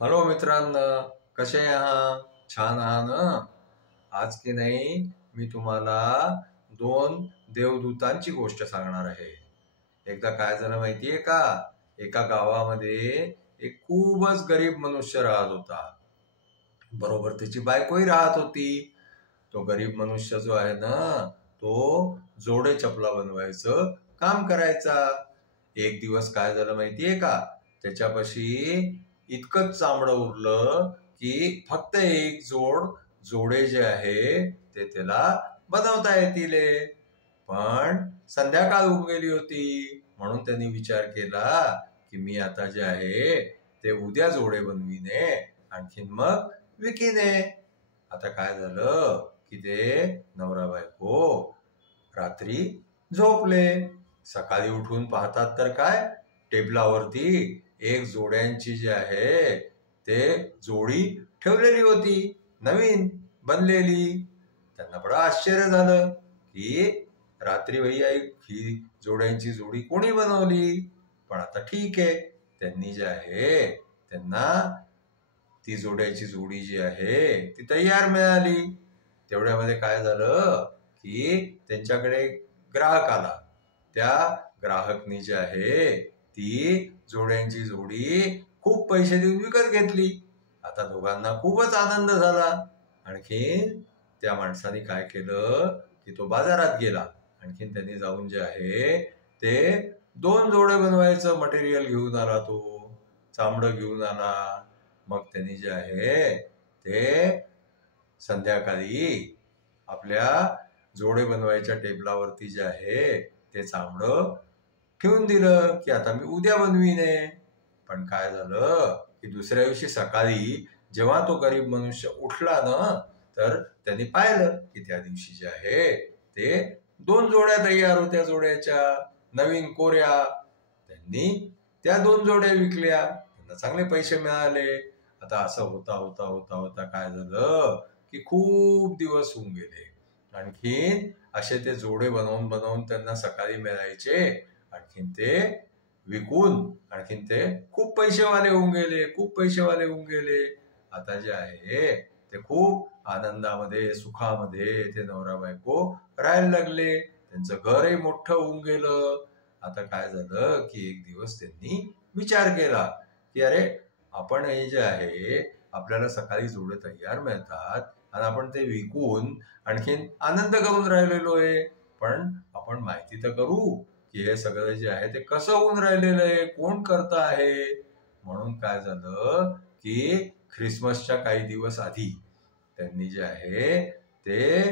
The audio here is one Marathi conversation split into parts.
हॅलो मित्रांनो, कसे आहात? छान आहात ना? आज की नाही मी तुम्हाला दोन देवदूतांची गोष्ट सांगणार आहे. एकदा काय झालं माहितीये का? एका गावामध्ये एक खूपच गरीब मनुष्य राहत होता. बरोबर त्याची बायकोही राहत होती. तो गरीब मनुष्य जो आहे ना, तो जोडे चपला बनवायचं काम करायचा. एक दिवस काय झालं माहितीये का? त्याच्यापाशी इतकंच चामडं उरलं की फक्त एक जोडे जे आहे ते त्याला बनवता येतील. पण संध्याकाळ होऊन गेली होती, म्हणून त्यांनी विचार केला की मी आता जे आहे ते उद्या जोडे बनविणे, आणखीन मग विकिने. आता काय झालं की ते नवरा बायको रात्री झोपले. सकाळी उठून पाहतात तर काय, टेबलावरती एक जोड्यांची जी आहे ते जोडी ठेवलेली होती, नवीन बनलेली. त्यांना बडं आश्चर्य झालं की रात्री भैया ही जोड्यांची जोडी कोणी बनवली. पण आता ठीक आहे, त्यांनी जे आहे त्यांना ती जोड्याची जोडी जी आहे ती तयार मिळाली. तेवढ्यामध्ये काय झालं की त्यांच्याकडे ग्राहक आला. त्या ग्राहकनी जे आहे ती जोड्यांची जोडी खूप पैसे देऊन विकत घेतली. आता दोघांना खूपच आनंद झाला. आणखीन त्या माणसाने काय केलं की तो बाजारात गेला. आणखीन त्यांनी जाऊन जे आहे ते 2 जोडे बनवायचं मटेरियल घेऊन आला. तो चामडं घेऊन आला. मग त्यांनी जे आहे ते संध्याकाळी आपल्या जोडे बनवायच्या टेबलावरती जे आहे ते चामडं ठेवून दिलं की आता मी उद्या बनवीने. पण काय झालं की दुसऱ्या दिवशी सकाळी जेव्हा तो गरीब मनुष्य उठला ना, तर त्यांनी पाहिलं की त्या दिवशी जे आहे ते 2 जोड्या तयार होत्या, जोड्याच्या नवीन कोऱ्या. त्यांनी त्या 2 जोड्या विकल्या. त्यांना चांगले पैसे मिळाले. आता असं होता होता होता होता काय झालं की खूप दिवस होऊन गेले. आणखीन असे ते जोडे बनवून बनवून त्यांना सकाळी मिळायचे. आणखीन ते विकून आणखीन ते खूप पैसेवाले होऊन गेले, खूप पैसेवाले होऊन गेले. आता जे आहे ते खूप आनंदामध्ये, सुखामध्ये ते नवरा बायको राहायला लागले. त्यांचं घरही मोठं होऊन गेलं. आता काय झालं की एक दिवस त्यांनी विचार केला की अरे, आपण हे जे आहे आपल्याला सकाळी जोडे तयार मिळतात आणि आपण ते विकून आणखीन आनंद करून राहिलेलो आहे. पण आपण माहिती तर करू की हे सगळं जे आहे ते कसं होऊन राहिलेलं आहे, कोण करत आहे. म्हणून काय झालं की ख्रिसमसच्या काही दिवस आधी त्यांनी जे आहे ते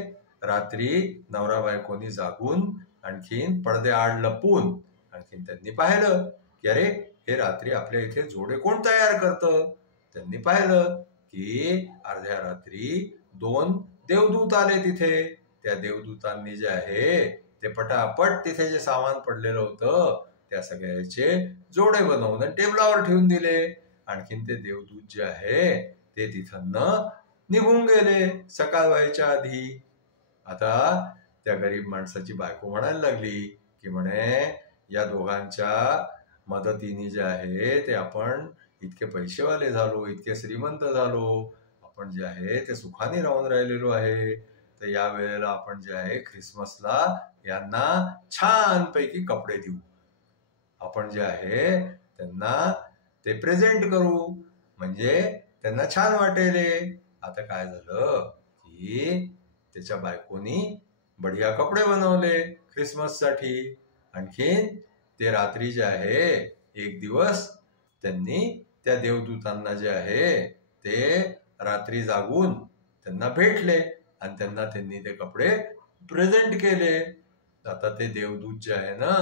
रात्री नवरा बायकोनी जागून आणखीन पडदे आड लपून आणखीन त्यांनी पाहिलं की अरे, हे रात्री आपल्या इथे जोडे कोण तयार करतं. त्यांनी पाहिलं की अर्ध्या रात्री 2 देवदूत आले तिथे. त्या देवदूतांनी जे आहे ते पटापट तिथे जे सामान पडलेलं होतं त्या सगळ्याचे जोडे बनवून टेबलावर ठेवून दिले. आणखीन ते देवदूत जे आहे ते तिथं निघून गेले सकाळ व्हायच्या आधी. आता त्या गरीब माणसाची बायको म्हणायला लागली की म्हणे, या दोघांच्या मदतीने जे आहे ते आपण इतके पैसेवाले झालो, इतके श्रीमंत झालो. आपण जे आहे ते सुखाने राहून राहिलेलो आहे. तर या वेळेला आपण जे आहे ख्रिसमसला यांना छानपैकी कपडे देऊ. आपण जे आहे त्यांना ते प्रेझेंट करू, म्हणजे त्यांना छान वाटेल. आता काय झालं की त्याच्या बायकोनी बढिया कपडे बनवले ख्रिसमससाठी. आणखीन ते रात्री जे आहे एक दिवस त्यांनी त्या देवदूतांना जे आहे ते रात्री जागून त्यांना भेटले आणि त्यांनी ते कपडे प्रेझेंट केले. आता ते देवदूत जे आहे ना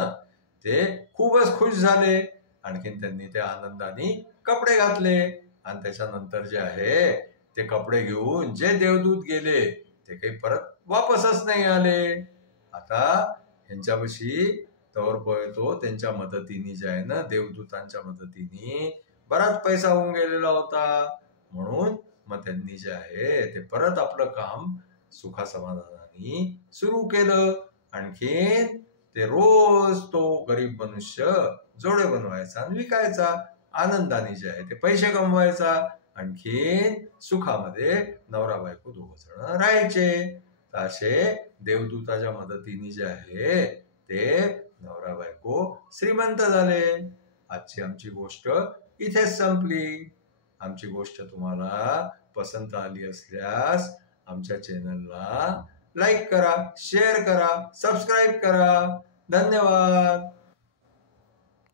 ते खूपच खुश झाले. आणखीन त्यांनी ते आनंदाने कपडे घातले आणि त्याच्यानंतर जे आहे ते कपडे घेऊन जे देवदूत गेले ते काही परत वापसच नाही आले. आता ह्यांच्यापाशी तवर पळतो त्यांच्या मदतीने जे आहे ना, देवदूतांच्या मदतीने बराच पैसा होऊन गेलेला होता. म्हणून मग त्यांनी जे आहे ते परत आपलं काम सुखासमाधानाने सुरू केलं. आणखीन ते रोज तो गरीब मनुष्य जोडे बनवायचा आणि विकायचा. आनंदाने जे आहे ते पैसे कमवायचा, आणखीन सुखामध्ये नवरा बायको दोघ जण राहायचे. असे देवदूताच्या मदतीने जे आहे ते नवरा बायको श्रीमंत झाले. आजची आमची गोष्ट इथेच संपली. आमची गोष्ट तुम्हाला पसंत आली असल्यास आमच्या चॅनलला लाईक करा, शेअर करा, सबस्क्राईब करा. धन्यवाद.